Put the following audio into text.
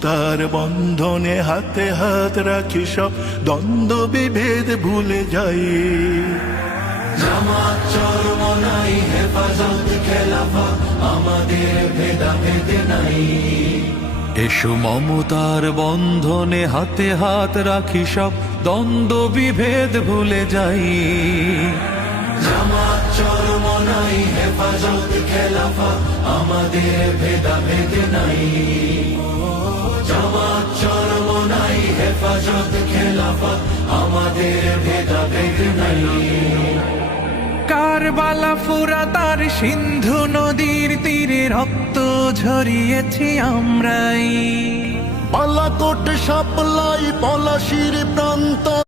মমতার বন্ধনে হাতে হাত রাখি সব দ্বন্দ্ব বিভেদ ভুলে যাই। জামাত চরমনাই হেফাজত খেলাফত আমাদের ভেদাভেদ নাই। এসো মমতার বন্ধনে হাতে হাত রাখি সব দ্বন্দ্ব বিভেদ ভুলে যাই। জামাত চরমনাই হেফাজত খেলাফত আমাদের ভেদাভেদ নাই। জামাত চরমনাই হেফাজত খেলাফত আমাদের ভেদাভেদ নাই। কারবালা ফুরাত আর সিন্ধু নদীর তীরে রক্ত ঝরিয়েছি আমরাই। বালাকোট সাপ্লাই পলাশির প্রান্ত